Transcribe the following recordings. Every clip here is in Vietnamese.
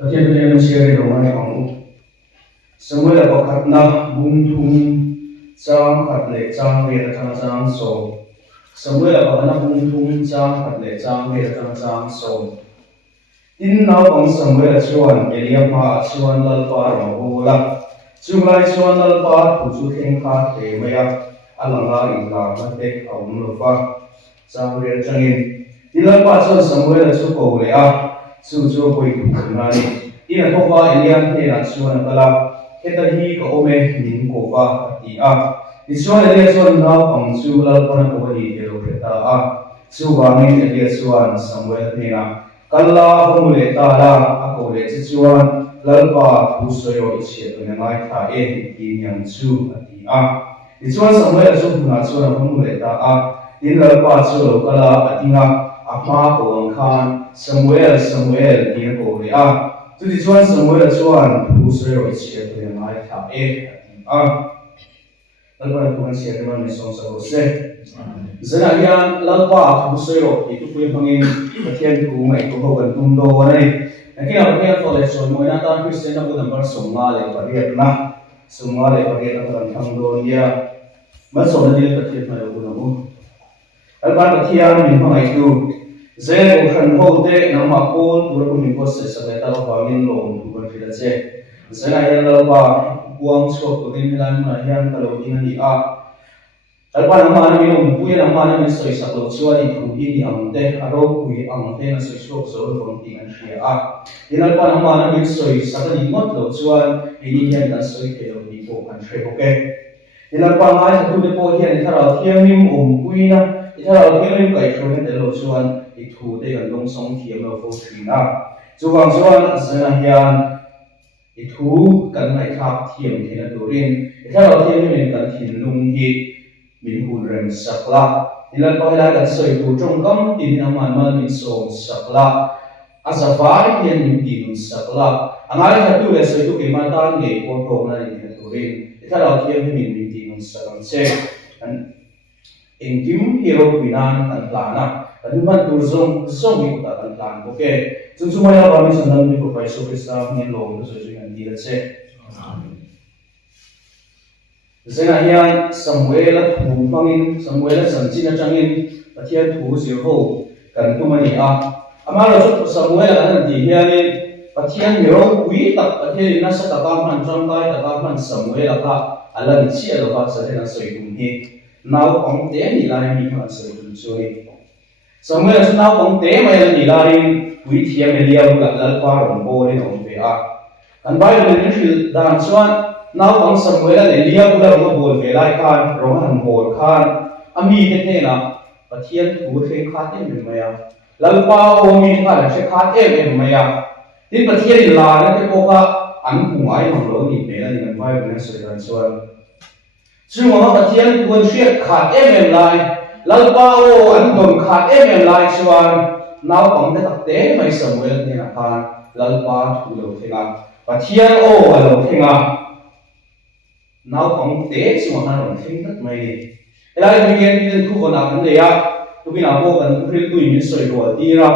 Pathian tu yang share roman kamu. Semua dah pakat na bungtung cang kat le cang le cang so. Semua dah pakat na bungtung cang kat le cang le cang so. Tin na bang semua dah cuan elia pa cuan lalpa rohola. Cungai cuan lalpa tuju tengkah temaya alanga ingkar mate awam lupa. Cang le cangin. Tin lalpa cuan semua dah cukup le Sujo koi kunani ina tofa elian te na chuan kala heta hi ka ome min ko fa ti ti chuan elia chuan na pang chu lal pana ko ni te ro kheta chu wangin elia chuan samuel te na kala formule ta la a ko le chi chuan lal pa thu soyo ichhe to na mai tha ti nyang chu ti ti chuan samuel chu na chuan formule ta tin lal pa chu lo kala atinga Apa ko ang khan Samuel dia ko le tu di chuan Samuel chuan Israel ichhe to yang ai tha lalpa ko ang siya naman ni song sa se zana yan lalpa Israel itu ko pangin pathian ko mai ko hogan tum do nai nakina pathian to le so mo na ta Christian ko number songa le pariat na kan thang do ya ma so na dia pathian ma ko na mo lalpa pathian min pangai tu Zero kan hote nama pun berpuni bos sesuatu bangin long bukan tidak je. Zena yang lalpa buang sok begini lan yang kalau ini lalpa nama minum buaya nama minum soi saklo cua di kubi di amte aro kubi amte na soi sok soi pentingan dia di lalpa nama minum soi saklo di mot lo cua ini yang na soi kelo di bukan oke. Di lalpa ngai satu depo yang thara tiang nim buina thara tiang nim kai thone telo cuan itu dengan long song tiang lo fo trina chuang chuan zena hian itu kan nai thap tiang thina turin thara tiang nim kan thin lung hi min hun rem sakla dilan pahila kan soi tu trong kam tin aman mal min som sakla azavar hian min tin sakla angai hatu le soi tu ke matan le ko to na ni turin thara tiang min tin sakam che an engkim hero pinan kan plana aduman turzong zong ta kan plan oke sumaya ba mi sandan ni ko pai so krista ni lo so so yan dila che zena hian samuel thu pangin samuel sanchina changin pathian thu zir ho kan tumani amalo so samuel an di hian pathian hero wi tak pathian na sa takam han jangkai takam han samuel ka ala ni chi ala ba sa na soi tum hi now ong te ni lai mi kan soi tum choi Samuel sa now ong te mai ni lai wi thiam elia ga lalpa rom bo le ong ve kan bible ni fil dan chuan now ong Samuel elia ga rom bo ve lai kan rom han bo kan ami te na pathian thu the kha te mi maya lalpa o mi kha la se kha te mi maya tin pathian la na te ko ka an ku ai mang lo ni me la ni kan bible ni soi dan chuan Semua pathian tuan syek khat lai lalpa o an don khat lai chuan naw pang te tak te mai Samuel ni na kan lalpa thu lo thenga pathian o alo thenga naw pang te chuan han ron thing tak mai ni elai weekend tin thu ona kan le tu bin apo kan ril tu min soi ro tira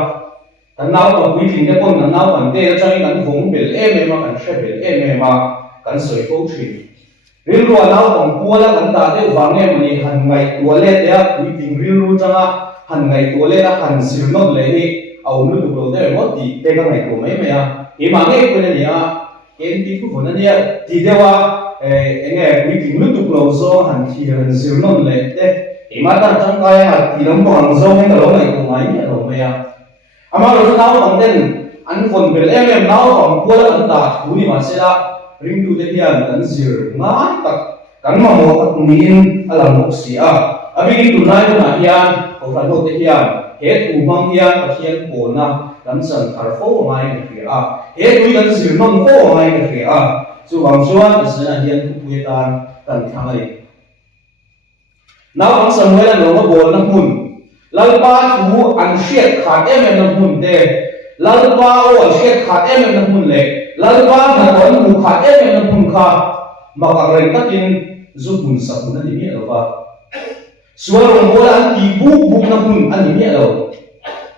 kan naw pang wi tin te pon kan naw pang te chang kan hong bel ma kan she bel ma kan soi ko thri Ril ruwa naw pang puala kan ta te wange mani han ngai tuale te a wi ril ru changa han ngai tuale na han sir nok le ni au nu tu lo te mo ti te ka ngai ko mai e ma nge ko ni en ti ku bona ni ti dewa nge wi nu tu lo zo han ti han sir nok le te e ma ta chang kai ha ti lam bang zo nge lo ngai ko mai ni lo mai ama lo naw pang den an kon bel naw pang puala kan ta thu ni ma se la ring tu te hian kan zir ngai tak kan ma mo tak min alam oksi abin tu nai na hian ko kan ho te hian he tu bang hian pathian ko na kan san thar fo mai ni he tu kan zir non fo mai ni chu wang chuan asana hian ku pui tan kan thangai naw ang Samuel lo ma bol na hun lalpa thu an shet khat na hun te lalpa o shet khat na hun le lalpa na kon mu kha na pun kha makaren takin zubun sabun ani mi alo ba suarong bola an ti buk na pun ani mi alo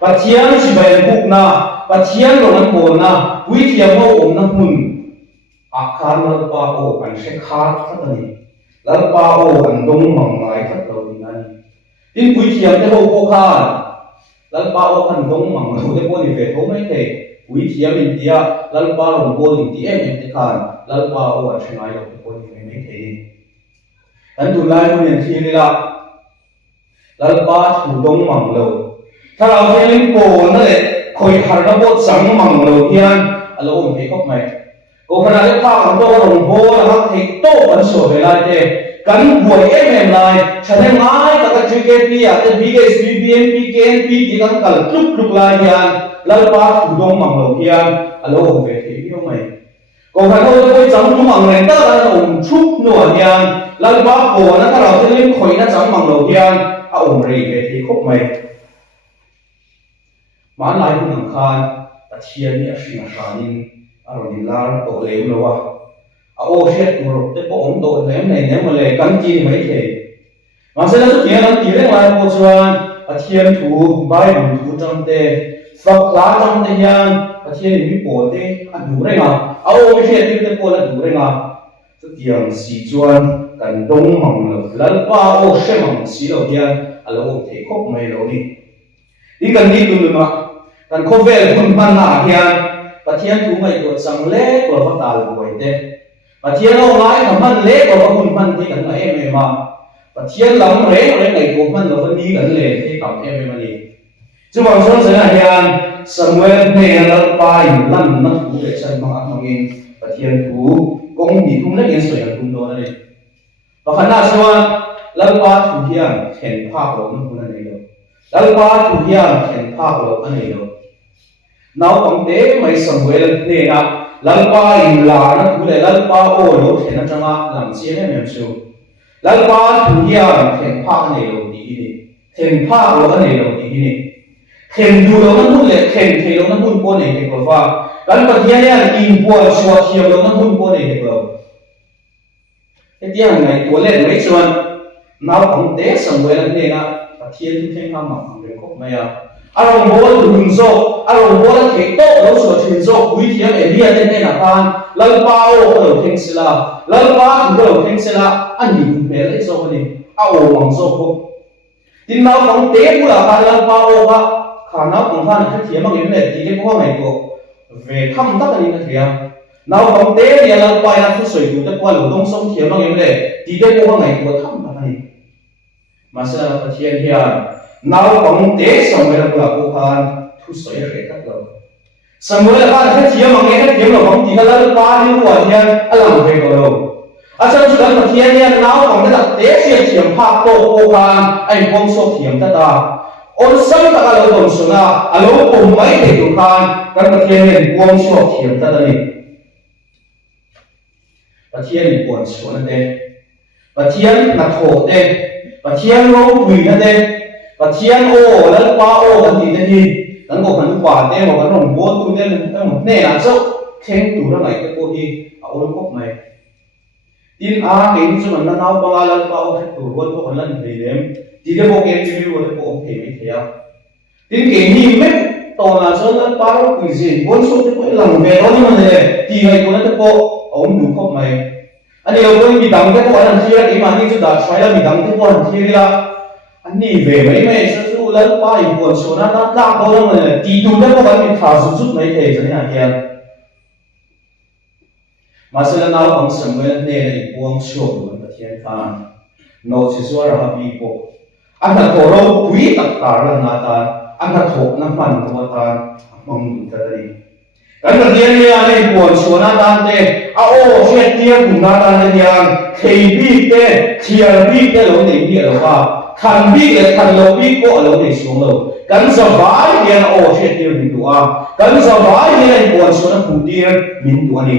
pathian si bayan buk na pathian lo nan bol na pui thiam ho om na hun akhan lal pa o an she khat khatani lal pa o an dong mang ngai khat lo ni ani tin pui thiam te ho ko khan lal pa o an dong mang lo te ko ni ve tho mai te pui thiam in tia lal pa lo bol in ti em te khan lal pa o an she ngai lo te ko ni ve mai te an tu lai mun en thi la lal pa thu dong mang loถ้าเราเลี้ยงโกนั่นแหละคอยหันระบบสังมังเราเฮียนเราอุ้มให้ครบไหมโกขณะที่ภาคของโตหลงโพนะครับให้โตกันสวยเลยเด็กันบวยเอ็มเอ็มไลน์ฉันให้ไม้กับกระจุกเกปีอาจจะบีเอสบีบีเอ็มพีเกนพีที่กันกันลุกลุกลายเฮียนแล้วป้าถูดงมังเราเฮียนเราอุ้มให้ที่เดียวไหมโกขณะที่เราจังทุมังเรนเตอร์เราอุ้มชุบหนวดเฮียนแล้วป้าโกนะถ้าเราจะเลี้ยงคอยนะจังมังเราเฮียนเอาอุ้มเรียกที่ครบไหมมาหลายคนอังคารแต่เชียร์นี่สิ่งสานินอารมณ์ลาโตเลี้ยงเลยว่าโอ้เช็ดตัวรถแต่พอผมโตเลี้ยงในเนี่ยมาเลยกันจีนไม่เท่มาเสร็จแล้วสุดท้ายกันตีเรื่องอะไรพอชวนเชียร์ถูใบบุญถูจังเตะสักลาจังเตะยังเชียร์มีปวดเตะดูเรื่องอ่ะโอ้เช็ดที่เตะปวดแล้วดูเรื่องอ่ะสุดท้ายสีจวนกันดงมังเลยแล้วป้าโอ้เช็ดมังสีเราเดียร์แล้วโอ้เทคบไม่เรานี่นี่กันนี่ดูเลยมั้ยกันโคเวลคุณพันหน้าเฮียนปะเทียนถูกไม่ตัวสังเล็กกว่าตาลวยเด้ปะเทียนเอาไล่ทำมันเล็กกว่าคุณพันที่กันไหนไม่มาปะเทียนหลังเล็กในตัวมันเราคนนี้กันเลยที่กับไม่มาดีจุดบางส่วนเสียเฮียนสมัยเนี่ยเราไปลั่นนักถูกเลยฉันมาอันนี้ปะเทียนถูกกงมีทุ่มเล็กยังสวยอย่างทุ่มโดนเลยปะขณะส่วนเราไปถูกเฮียนเห็นภาพเรานั่นคนนั้นเลยเราไปถูกเฮียนเห็นภาพเราอันนี้เลยnào còn thế mấy sầm với này à lần ba in là nó cũng là lần ba ô lô thì nó chẳng à làm gì hết em chịu lần ba chủ yếu thiền pháp này đầu đi đi thiền pháp lô này đầu đi đi thiền du lô nó muốn lệ thiền thầy lô nó muốn buôn này thì có pha lần ba thiền này in buôn xóa thiền lô nó muốn buôn này thì có cái tiếng này tuổi lên mấy chuyện nào còn thế sầm với này à thiền thiền pháp mà không được có mấy à arong bol dun zo arong bol ke to lo so chin zo pui thiam area den ne na pan lal pa o lo theng sila lal pa thu lo theng sila ani dun pe le zo ni a o wang zo ko tin nau tong te pu la pan lal pa o ba khana ong khan ka thiam ang le ti ke ko mai ko ve tham ta ni na thiam nau tong te ni lal pa ya thu soi du te ko lo dong song thiam ang le ti ke ko mai ko tham ta ni masa ka thian hian nào bằng thế xong rồi là cô khan thu soi rẻ các loại xong rồi là bạn hết chiếm mà nghe hết chiếm là bằng chỉ là ba mươi tuổi nha anh làm về rồi đâu à xong rồi là thiên nhiên nào bằng cái đặc thế chiếm chiếm pháp cô khan anh không số chiếm tất cả ôn sân tất cả lâu đồng số na à lâu cùng mấy để cô khan cái là thiên nhiên không số chiếm tất cả này và thiên nhiên quần số là đây và thiên là thổ đây và thiên lâu quỷ là đây và thiên ô lẫn qua ô gần gì thế thì lẫn bộ phận quả tên một cái đồng vốn tôi tên một nền là dốc khen chủ nó này cái cô đi ở ô quốc này tin cái số mình nó bao lần qua ô chủ vốn có lần thì đếm chỉ cái bộ game thì bộ cái bộ thể mới theo tin cái nhìn mấy to là số lẫn qua ô quỷ gì vốn số cái mỗi lần về đó nhưng mà này thì ngày của nó cái bộ ông đủ quốc này anh yêu tôi bị đắng cái bộ lần kia cái mà như chúng ta xoay là bị đắng cái bộ lần kia là anh đi về mấy số số lớn ba亿buồn số nó ra bao nhiêu người tỷ đô đấy có phải bị thả rút mấy thế cho nên là kia mà sẽ là nào bằng sầm với này là buông số của cái thiên phan nó sẽ xóa ra bị bộ anh là thổ đâu quý tất cả là nata anh là thổ năm phần của ta mong được cái gì cái đầu tiên là này buồn số nó tan thế ô chết tiêu cũng nó tan thế nhang khi bị thế thiệt bị thế lâu này bị lâu à thằng biết là thằng lâu biết có lâu để xuống lâu cắn giờ vái thì là ô chết tiêu mình đùa cắn giờ vái thì là buồn số nó phụ tiền mình đùa này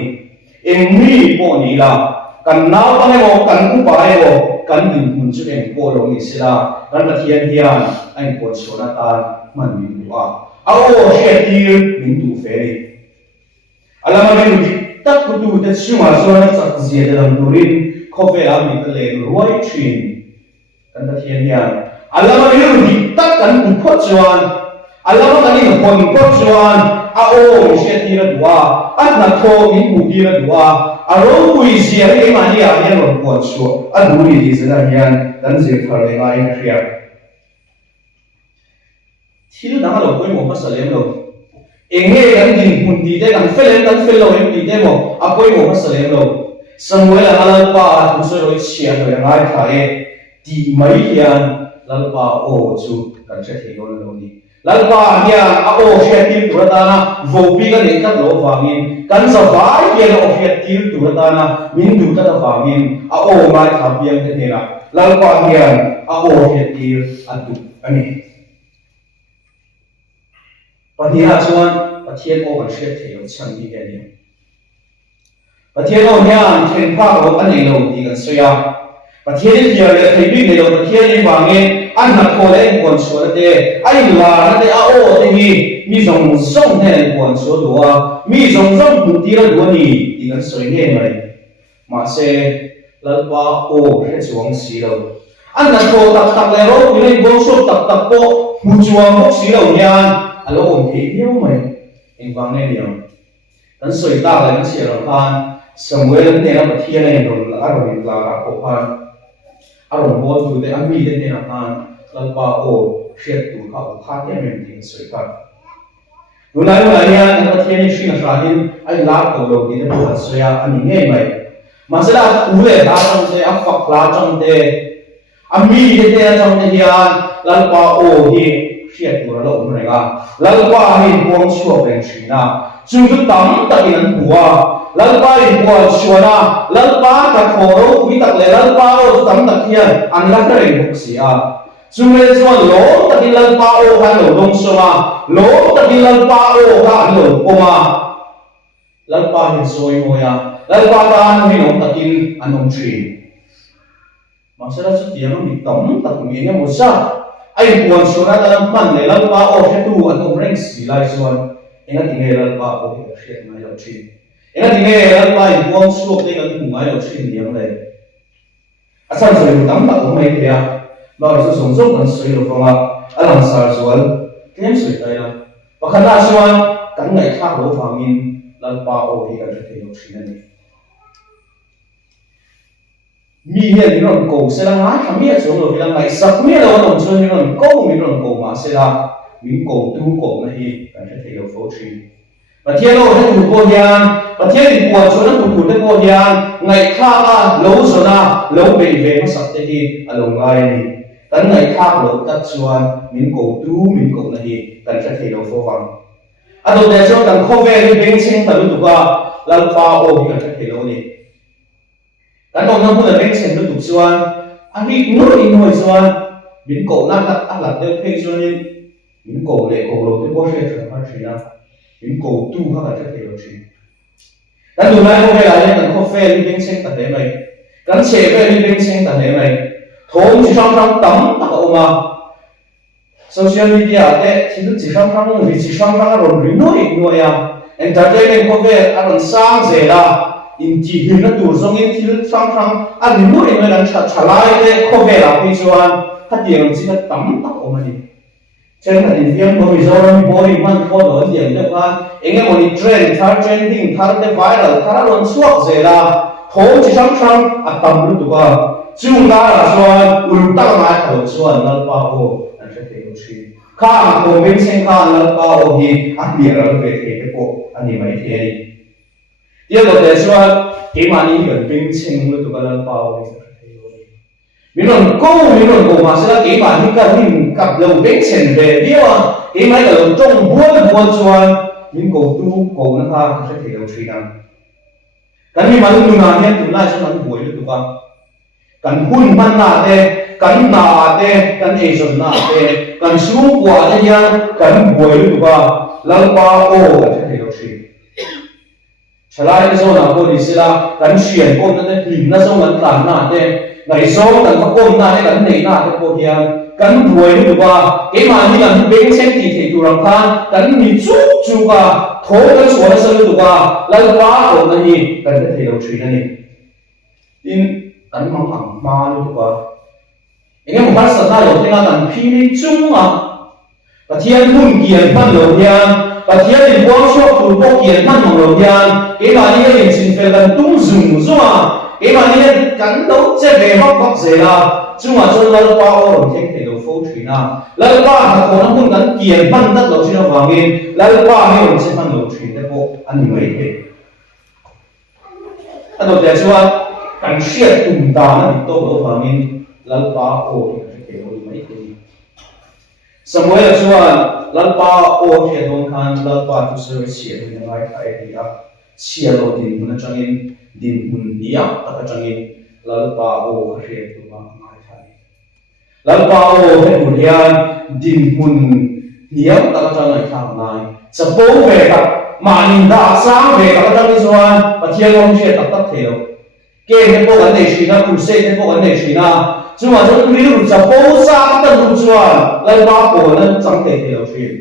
em nghĩ bộ này là cắn nào tăng cái bộ cắn cũng phải bộ cắn đừng muốn cho em bộ lâu này sẽ là cắn là thiên hiền anh buồn số nó tan mình đùa ô chết tiêu mình đùa phê đi alam mình đi tất cả tụi tất xíu mà số nó sạch dễ để làm đồ rin không phải làm mình cái lên rối chuyện kan ta thiên nhiên alama ni ru tất cả cũng phốt chuan alama kan ni hồn phốt chuan ô sẽ đi ra đùa ăn nạp thô mình bù đi ra đùa rồi quỳ gì cái mà đi à hiện rồi buồn xuống đủ đi gì là hiện đánh gì phải lấy ngay kia thì lúc đó là quên một phát sợi rồi anh nghe cái gì muốn đi đây đang phê lâu em đi đây mà quên một phát sợi rồi xong rồi là lần ba chúng tôi rồi chia rồi ngay phải đi mấy hiện lần ba ô chú cần sẽ thấy rồi đi lần ba hiện ô sẽ đi tụi ta na vô bi cái này các lỗ vàng cần sao phải hiện ô sẽ đi tụi ta na mình tụi ta vàng ô mai tháp hiện thế này là lần ba hiện ô sẽ đi ăn tụi anh ấy và thì là chuan và thiên ô vẫn sẽ thấy được chân đi cái này và thiên ô nha thiên pha của anh ấy lâu thì gần suy và thiên thì là thấy biết này và thiên đi vàng nghe anh hạt khô đấy còn số đấy anh là nó đấy ô thế mi dùng sông này còn số đồ mi dùng sông một tí là đồ gì thì gần suy nghe này mà sẽ là ba ô sẽ xuống xí đâu anh hạt khô tập lại rồi cái này bông số tập bộ một chuồng bốc xí đầu nha alo ổn thế yêu mày anh vang này nhiều dan soi ta lại nó sẽ là phan xong rồi lên này nó thiên này rồi là rồi là có phan rồi một thứ để anh mi lên này là phan là ba ô sẽ tụ khảo phan cái mình thì soi phan lúc này nha nó thiên này suy nghĩ ra đi anh làm cầu đầu thì nó buồn soi anh nghe mày mà sẽ là cú lệ ta trong thế áp phật lá trong thế anh mi thế trong thế là ba ô thì hiện của nó này à lần qua hình quang chùa bên trên na chúng tôi tắm tại lần bùa lần qua hình bùa chùa na lần qua các hồ lô quý tắc lệ lần qua ô tắm tại hiện anh lắc cái hình bục xì à chúng tôi cho lỗ tại lần qua ô han lỗ đông sơ mà lỗ tại lần qua ô han lỗ ô mà lần qua hình soi ngồi à lần qua ta anh hình ông tại anh ông truyền mà sẽ là chút tiếng nó bị tắm tại miếng cái một sao anh buồn số ra là mình để lần ba ô sẽ tu anh không rèn xì lại xuân anh ấy nghe lần ba ô thì sẽ ngay đầu tiên anh ấy nghe lần ba anh buồn số thì anh cũng ngay đầu tiên nhiều này sao rồi tắm tao cũng mấy thế à mà rồi sống dốc còn soi được không ạ anh làm sao xuân cái soi đây là và khán giả xuân cả ngày khác lỗ vào mình lần ba ô thì anh sẽ thấy đầu tiên này mi hiện những lần cổ sẽ là ngái thắm miết xuống rồi vì là ngày sập miết đâu còn chơi những lần cổ những lần cổ mà sẽ là những cổ tu cổ này thì bạn sẽ thấy được phổ trì và thiên lô sẽ tụt cô hiền và thiên thì buồn chỗ nó tụt đến cô hiền ngày khác là lâu rồi na lâu về nó sập thế thì ở lồng ai này tấn ngày khác lâu tất chuan những cổ tu những cổ này thì bạn sẽ thấy được phổ vang à đầu tiên cho cần không về thì bên trên tận tụt qua là ba ô thì bạn sẽ thấy lâu này cái con nó cũng là bên trên nó tụt xuân anh đi nuôi xuân biến cổ nát ăn là tiêu phê cho nên biến cổ để cổ lỗ cái bó xe trở phát triển nào biến cổ tu các bạn sẽ thấy được gì cái điều này không phải là nên không phê lên bên trên tận đấy mày gắn xe phê lên bên trên tận đấy mày thốn chỉ song song tắm tao ôm mà social media đấy thì nó chỉ song song vì chỉ song song rồi nuôi à entertainment không phải ăn còn sang dễ là in chỉ hình nó đủ giống in thì sang anh muốn người đang trả lại đấy không về là bây giờ hát tiếng chỉ là tắm tao ôm mà đi trên là in phim bởi vì do nó body man khó đỡ tiền được ha anh em muốn trend thar trending thar cái viral thar luôn suốt dễ là thốn chỉ sang tầm lúc đó chúng ta là xuân ưu tăng lại thổ xuân là bao hồ anh sẽ thấy được gì khá của mình xem khá là bao hồ thì anh biết là về cái bộ anh đi mấy thế đi tiếp tục để xuân cái mà đi gần bên trên lúc đó là bao hồ mình còn cố mà sẽ là cái mà đi cả mình cặp đầu bên trên về biết không cái mấy cái đầu trong buôn xuân mình cố tu cố nó khá sẽ thấy được gì nào cái gì mà lúc nào nhé tụi lại cho nó buổi được không kan hun man na te kan na te kan eson na te kan su kwa te ya kan buai lu ba lang pa o ka te thei lo si chalai zo na ko ni sila kan sian ko na te lim na zo man tan na te ngai zo kan ka kom na te kan nei na te ko hian kan buai lu ba ke ma ni kan beng chen ti thei tu rang khan kan ni chu ka tho kan so na sa lu ba lang pa o na ni kan te thei lo si na ni in anh mang thằng ma luôn quá, anh em một phát sản ra đầu tiên là thằng phi đi chung à, và thiên hùng kiền phân đầu tiên, Pathian in buang shop tu bok kian man mong lo hian ke mani in sin fel kan tum zum zuma ke mani kan lo che ve hok hok zela chunga chon lal pa o rom thek the lo fo thina lal pa ha ko na mun kan kian man dat lo china wangin lal pa he rom che man lo thin te ko ani mai he ado te chuan kan hriat tum da na to lo wangin lal pa o ke lo mai he Samuel chuan lalpa o he dong khan lalpa tu ser chia ni ngai khai dia chia lo din mun changin din mun dia ta changin lalpa o he tu ma ngai khai lalpa o he tu hian din mun dia ta changai khang ngai sapo ve ka manin da sang ve ka ta ni chuan pathian long che tak tak thelo ke he po kan nei thina ku se he po kan nei thina Cuma chúng ví dụ cho bố sang tân hùng chuan lần ba cổ nó chẳng thể hiểu chuyện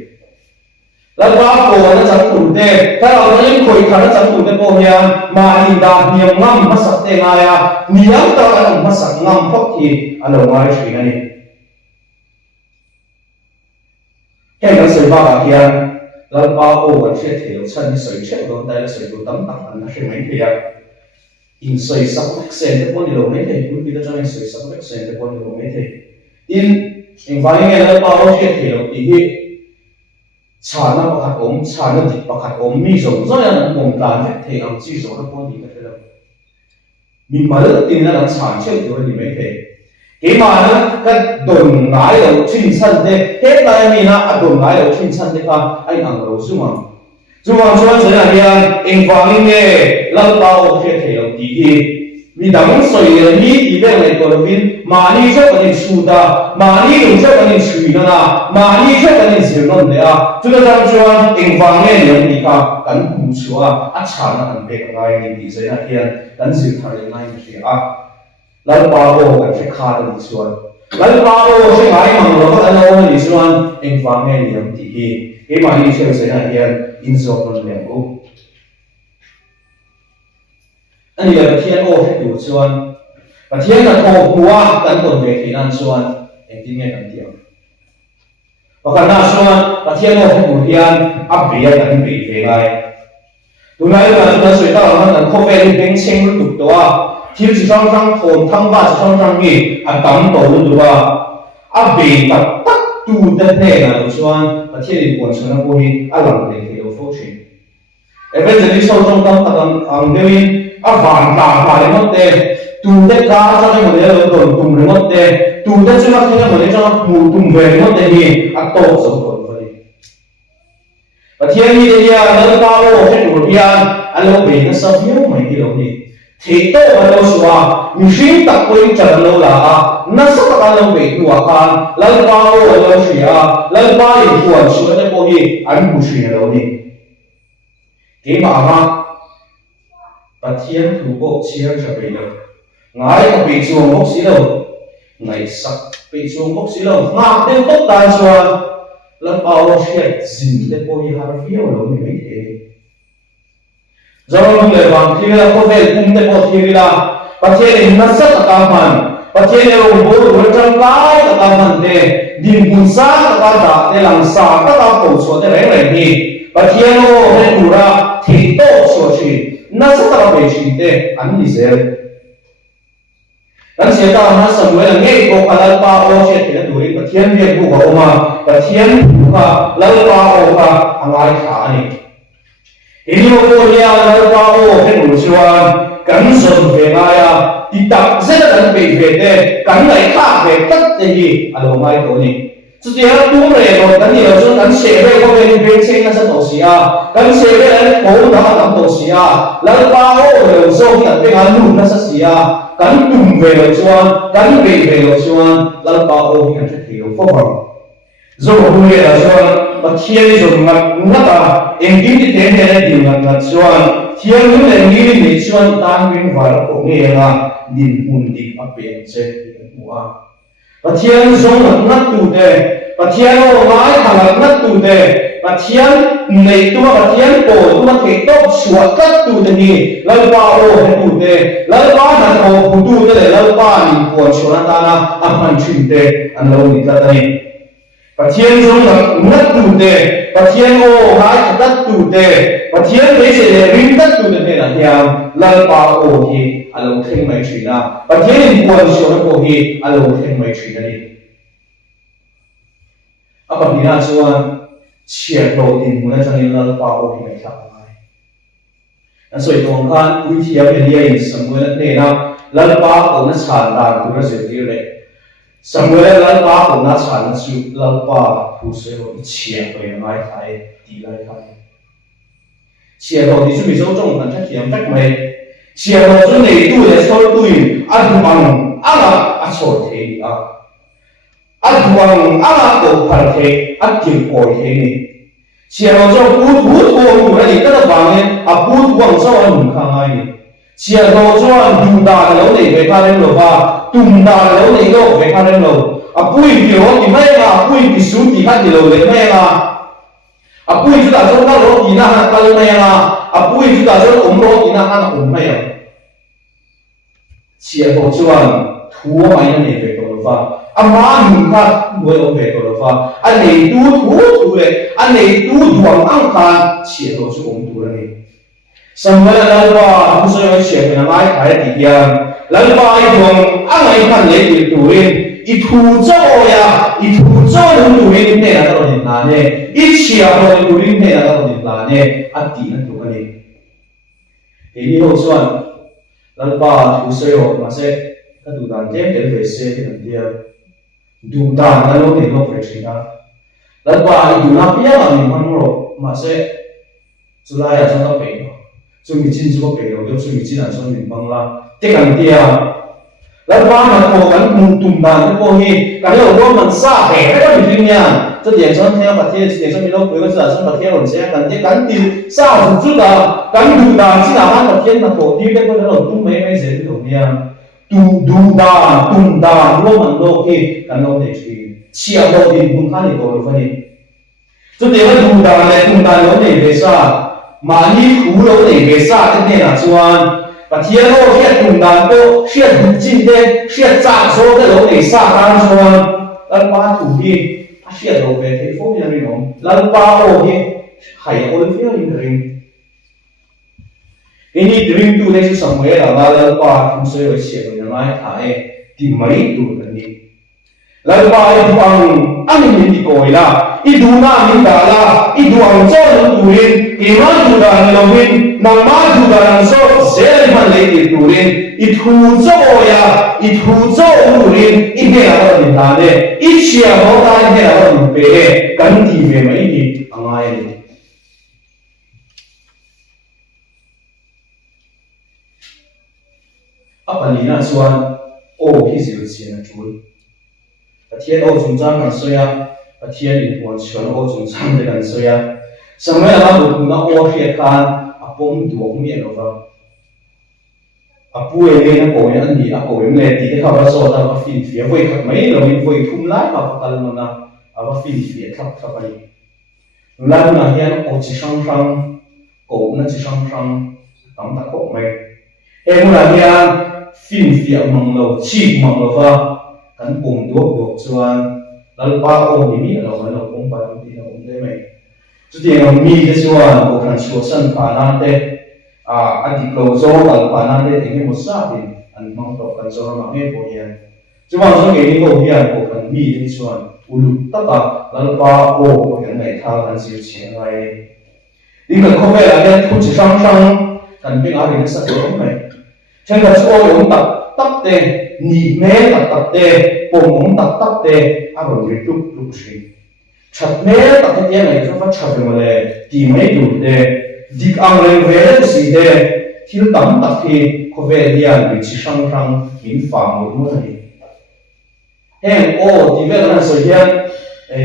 lần ba cổ nó chẳng đủ têถ้าเราจะยิ่งคุยกันchẳng đủ têโปเฮียมาอินดาเนียงงำมาสักเตงายาเนียงตากันมาสักงำพักทีอันเราไม่ใช่นั่นเองแค่นั้นสื่อว่าเฮียlần ba cổกันเชื่อถือฉันสื่อเชื่อโดนได้สื่อดูตั้งตั้งอันนั้นใช่ไหมเฮียin soi sắc sen te pon lo me the kun bi da jang soi sắc sen te pon lo me the in vai nge la pa o che the lo ti hi chana pakhat om chana dik pakhat om mi zong zo ya mong plan the ang chi zo na pon ni ka the mi mal tin na chan che do ni me the ke ma na ka don ngai lo chin san de he lai mi na a don ngai lo chin san de ka ai ang lo su ma Cuma chuan se na hian eng wangin nge lau pao khe the lo ti hi mi dang soi ni ti le nei ko vin ma ni cho kan in su da ma ni lu cho kan in chui na ma ni cho kan in sil non de a chu da chuan eng wang nge ni ni ka kan hu chua a cha na an pe ka ngai ni ti se na hian kan sil thar le ngai ni a lau pao kan khe kha ni chuan lau pao se ngai mang lo ka lo ni chuan eng wang nge ni ti hi ke ma ni che se na hian in zo non le ko ani la pathian o he tu chuan pathian na tho huwa kan ton ve thi nan chuan eng ti nge kan tiang pakhan na chuan pathian o he tu hian a bia kan be ve ngai tunai na chuan soi ta han kan kho ve ni beng cheng lu tu to a thil chi sang sang thon thang ba sang sang ni a tam to lu tu a be tak tak tu da ne na chuan pathian in kon chana ko hi a lang le ke lo fo chin eventually so trong tam tam ang dein a van ta pa le mot te tu de ka cha le mo le lo ton tum le mot te tu de chu ma thina mo le cha mu tum ve mot te ni a to so ton fa ni pathian ni de ya na pa lo he tu pian a lo be na sa hiu mai ki lo ni thế to mà lâu xóa mình xin tập quên chờ lâu là nó sắp các lâu bị đùa khan lâu ba lâu lâu xìa lâu ba thì tuần xưa đấy cô hi anh bù xìa lâu đi cái mà bát thiên thủ bộ chia cho bây giờ ngài có bị chuông bốc xí đâu ngày sắc bị chuông bốc xí đâu ngạc đến tốt đàn xuân lâu ba lâu xìa dình đấy cô hi har phiêu lâu như mấy thế Jangan mulai bang, kita ko vel kumte ko thirila, pathian nasa takaman, pathian ro bor berjam lai takaman de, din punsa takada de langsa takada ko so de reng ni, pathian ro he pura thito so chi, nasa takabe chi de an ni zel. Dan siapa mana Samuel ngai ko kalal pa o che de duri pathian ye bu ko ma, pathian ka lal pa o ka angai kha ni. Ini orang yang lalu tahu kenusuan, kan sebab ya tidak sedang berbeda, kan mereka betul tinggi ada orang itu ni. Setiap tu mereka kan dia tu kan siapa kau beri bensin kan satu sia, kan siapa kan kau dah kan satu sia, lalu tahu lalu so kan dengan lu kan sia, kan tumbe laluan, kan bebe laluan, lalu tahu kan terkira faham. Rồi bây giờ cho mà thiên rồi ngắt em kiếm cái tiền này điều ngắt cho thiên những này nghĩ để cho tan biến vào nó cũng nghe là nhìn buồn đi mà biến chế mua và thiên rồi ngắt tụ đề và thiên nó nói thằng ngắt tụ đề và thiên này tu mà thiên cổ tu mà thể tốt sửa cắt tụ đề này lấy bao ô hay tụ đề lấy bao là cổ phụ tụ đề lấy bao nhìn của sửa ta na ăn chuyên đề ăn lâu đi ra đây Pathian giống ngắt tụ tê Pathian ô hai đất tụ tê Pathian lấy sẽ rin đất tụ tê là hiam lal pa ô hi alo khen mai chuyện na Pathian in quan số nó ô hi alo khen mai chuyện na đi à bạn đi ra chuan chia đầu tiên muốn cho nên lal pa ô hi mai thắc mai anh soi tuồng khan quý thiệp bên đây sắm mới lên này na lal pa ô nó sàn đàn tụi nó sẽ kia đấy Samuel lalpa ko na san chu lalpa hu se ho chia về mai khai ti lai khai chia ho ti chu mi zo trong kan thak hiam tak mai chia ho chu nei tu le so tu in an bang ala a so the a an bang ala ko phar the a kim ko the ni chia ho cho pu thu thu mu ni ta bang ne a pu thu ang so an khang ai ni chia ho cho an du da lo nei ve kha le lo ba tum da lo nei lo ve kha le lo a pui ki ho ki mai nga pui ki su ki kha ki lo le mai nga a pui chu da cho na lo ki na ha ka le mai nga a pui chu da cho om lo ki na ha na om mai ya chia ho chuan thu mai na nei ve ko fa a ma nu kha lo o ve ko fa a nei tu thu le a nei tu duang ang khan chia ho chu om tu la ni Samuel lalpa hu so chia na mai khai ti hian lalpa ai duang ang ai khan le ti tu in I thu cho ya I thu cho lu rin ne la lo ni na ne I chia ho lu rin ne la lo ni la ne a ti na tu ka ni e ni ho chuan lalpa thu se ho ma se ka du dan kem del ve se ki nan dia du dan na lo ni lo ve china lalpa I du na pia ma ni man ro ma se chu la ya cho na pe no chu mi chin chu ko pe lo yo chu mi chin an cho ni bang la te kan dia lalpa na ko kan tum dan ko hi kan lo ro man sa he ka mi tin nya cho điện cho theo mặt thiên điện cho mi lo ko sa cho mặt thiên lo se kan te kan ti sa chu da kan du da chi da mặt thiên na ko ti ke ko lo tum mai mai se lo nia tum da lo man lo ki kan lo de chi chia lo din kun kha ni ko lo fa ni cho điện ma du da le tum da lo de ve sa ma ni khu lo de ve sa te ne na chuan Pathian lo hiat tum dan ko hiat hu chin de hiat cha so de lo nei sa kan chuan lalpa thu hi a hiat lo ve the fo ya ri no lalpa o hi hai ol fi rin ring ini dream tu ne Samuel la lalpa thu se lo che lo mai tha e ti mai tu ni lalpa ai pang ani ni ti koi la I du na min da la I du ang cho lo tu rin I ma du da lo min nang ma du da nang so zel man le ti tu rin I thu cho ya I thu cho tu rin I be la lo ni da ne I chia ho da ne la lo ni pe kan ti ve mai ni angai ni apa ni na chuan o hi zil chen na chul Pathian o chung chang kan soya Pathian in puan chuan o chung chang de kan soya Samuel la bu na o hiat khan apom du mi lo va apu e na ko ya ni a ko em le ti ka ba so ta ba fin fi voi khat mai lo min voi thum lai ka kal no na a ba fin fi thap thap ai la na hian o chi sang sang ko na chi sang sang tam ta ko mai e mu la hian fin fi mang lo chi mang lo va kan pum do do chuan lalpa o ni mi lo ma lo pum pa ti na um le mai chu ti ang mi ke chuan ko kan chu san pa na te a di lo zo al pa na te ti mo sa din an mang to kan zo ma me ko hian chu ma zo ke ni ko hian ko kan mi ni chuan ulu ta ta lalpa o ko hian nei tha kan siu chen ai din kan ko ve la hian thu chi sang sang kan ping a ri sa ko mai chen ka chu o yong tak tak te ni me tak tak te pom tak tak te a ro ri tuk tuk shi chat me tak te mai cho fa chat mo le ti mai du te dik ang le ve si de thil tam tak thi ko ve lian bi chi sang sang min fa mo mo ni hen o ti ve na so hian e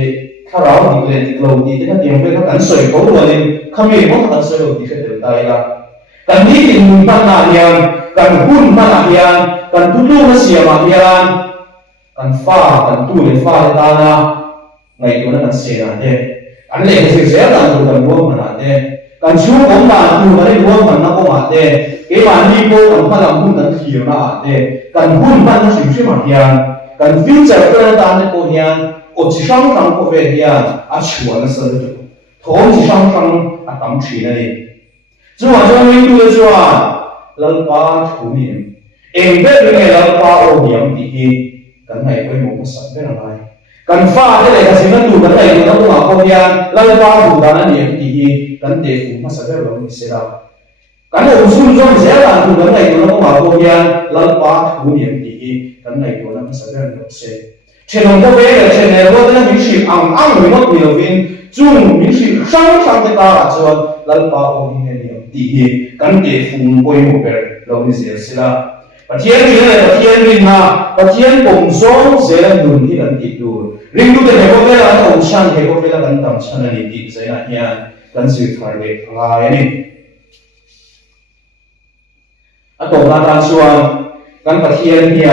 kharao dik le dik lo ti te ka tiang ve ka kan soi ko lo ni khami mo kan soi lo ti khe te tai la kan ni ti mun pa na hian kan hun pa na hian kan tu tu na sia ma hian kan fa kan tu le fa le ta na ngai tu na kan se na de an le se se na tu kan bo ma na de kan chu ko ma tu ma le bo ma na ko ma de ke ma ni ko kan pa lam hun kan thi na de kan hun pa na sim se ma hian kan future ko na ta ne ko hian o chỉ sang sang có về thì chuan sơ được thốn chỉ sang sang tắm chỉ này chú mà cho mình tu cho lần ba thủ niệm em biết cái này lần ba ô niệm thì cái này với một sản cái này cần pha thế này cái gì nó đủ cái này nó cũng là công nhân lần ba đủ đó là niệm thì cái để phụ mà sản cái đó mình sẽ làm cái này chúng tôi sẽ làm đủ cái này nó cũng là công nhân lần ba thủ niệm thì cái này của nó sản cái đó sẽ trên ông có vẻ là trên này nó là những sự ăn với mất nhiều viên chung những sự sáng sáng cái ta là cho lần ba ô niệm thì cái để phụ quay một cái lâu như sẽ là và thiên nhiên này và thiên nhiên và thiên cùng giống sẽ là đun thì lần tiếp đủ riêng lúc này có vẻ là ông sang thì có vẻ là lần tầm sang là tiếp sẽ là nhà lần sự thay đổi lại này à tổng là đa số căn và thiên nhiên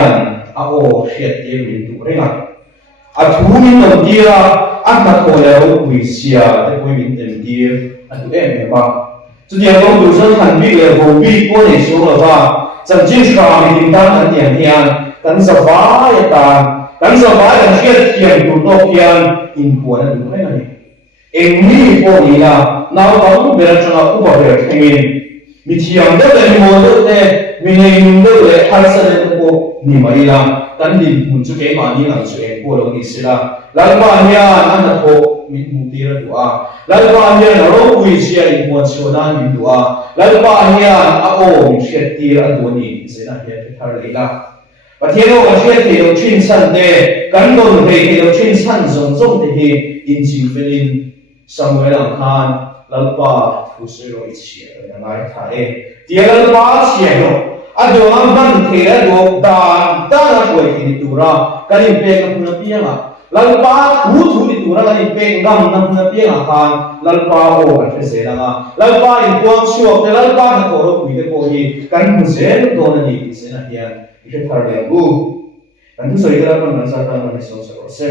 ô hiện tiền mình đủ đấy à thú mình đầu tiên ăn mặt hồi là quỷ xìa để quỷ mình tiền tiền à tụi em mà cho nên ông đủ số thành bị là vô vi của này số là chẳng chỉ là mình tìm ta là tiền tiền cần sao vá ya ta cần sao vá là chuyện tiền tụt đâu tiền in của nó đúng hay này em nghĩ của mình là nào có bây giờ cho nó cũng bảo vệ thành mình thiền đó là một thứ này mình này đó là hai sự này của mình mà là cần đi muốn cho cái mà đi làm chuyện củaเราthì là lần qua nhà anh đã có mình muốn đi ra đó lần qua nhà nó đâu quý giá muốn cho nó đi đó lần qua nhà mình sẽ đi ra đó thì sẽ là hiện thực thay là và theo nó sẽ thì nó chuyên sẵn để cần còn về thì nó chuyên sẵn giống thì in chính về in Samuel làm khan lần qua phụ sự rồi chia là ngay thay thì lần qua chia rồi aduh amban thera do da na koi ni tura kali pe na puna pia nga lalpa thu ni tura kali pe ngam na puna pia nga khan lalpa o kan fe se nga lalpa in kuang shuak te lalpa na ko ro pi te ko hi kan mu se do na ni se na hian i fe thar le bu kan thu soi ra kan sa ta na so se